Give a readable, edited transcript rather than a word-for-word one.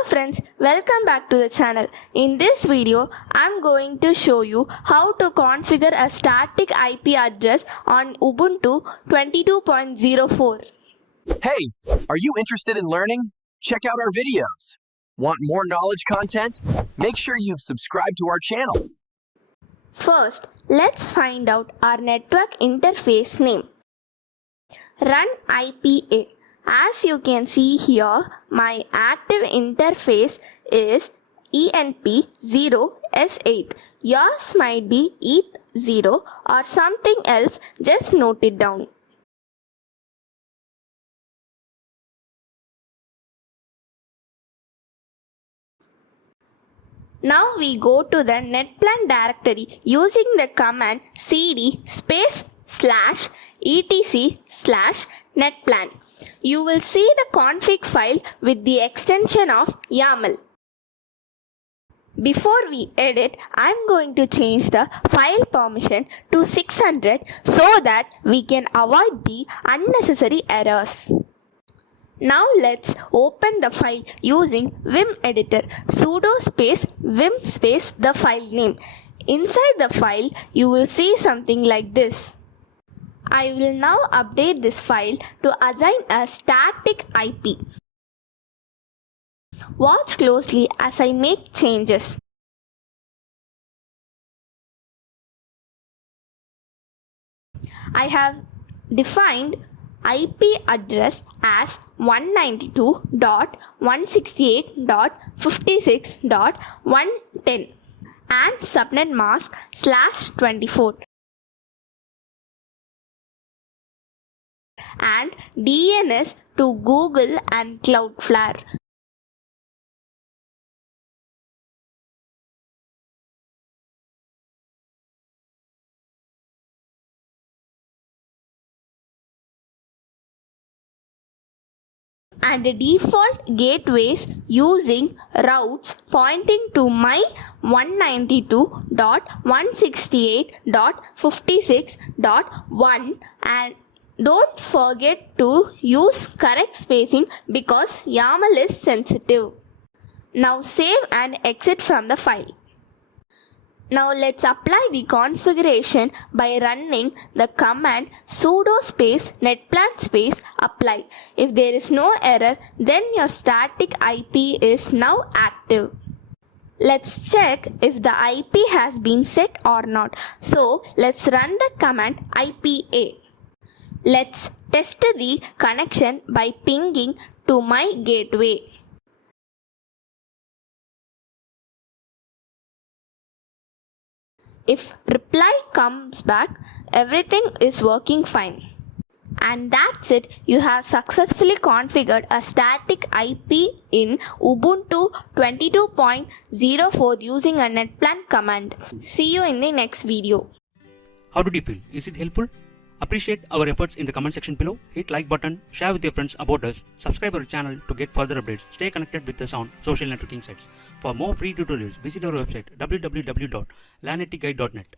Hello friends, welcome back to the channel. In this video, I'm going to show you how to configure a static IP address on Ubuntu 22.04. Hey, are you interested in learning? Check out our videos. Want more knowledge content? Make sure you've subscribed to our channel. First, let's find out our network interface name. Run IPA. As you can see here, my active interface is ENP0S8. Yours might be ETH0 or something else, just note it down. Now we go to the Netplan directory using the command cd/etc/netplan. You will see the config file with the extension of YAML. Before we edit, I'm going to change the file permission to 600 so that we can avoid the unnecessary errors. Now let's open the file using vim editor, sudo space vim space the file name. Inside the file, you will see something like this. I will now update this file to assign a static IP. Watch closely as I make changes. I have defined IP address as 192.168.56.110 and subnet mask /24 and DNS to Google and Cloudflare. And the default gateways using routes pointing to my 192.168.56.1 and don't forget to use correct spacing because YAML is sensitive. Now save and exit from the file. Now let's apply the configuration by running the command sudo space netplan space apply. If there is no error, then your static IP is now active. Let's check if the IP has been set or not. So let's run the command IPA. Let's test the connection by pinging to my gateway. If reply comes back, everything is working fine. And that's it. You have successfully configured a static IP in Ubuntu 22.04 using a Netplan command. See you in the next video. How did you feel? Is it helpful? Appreciate our efforts in the comment section below. Hit like button, share with your friends about us, subscribe our channel to get further updates. Stay connected with us on social networking sites. For more free tutorials, visit our website www.lanetguide.net.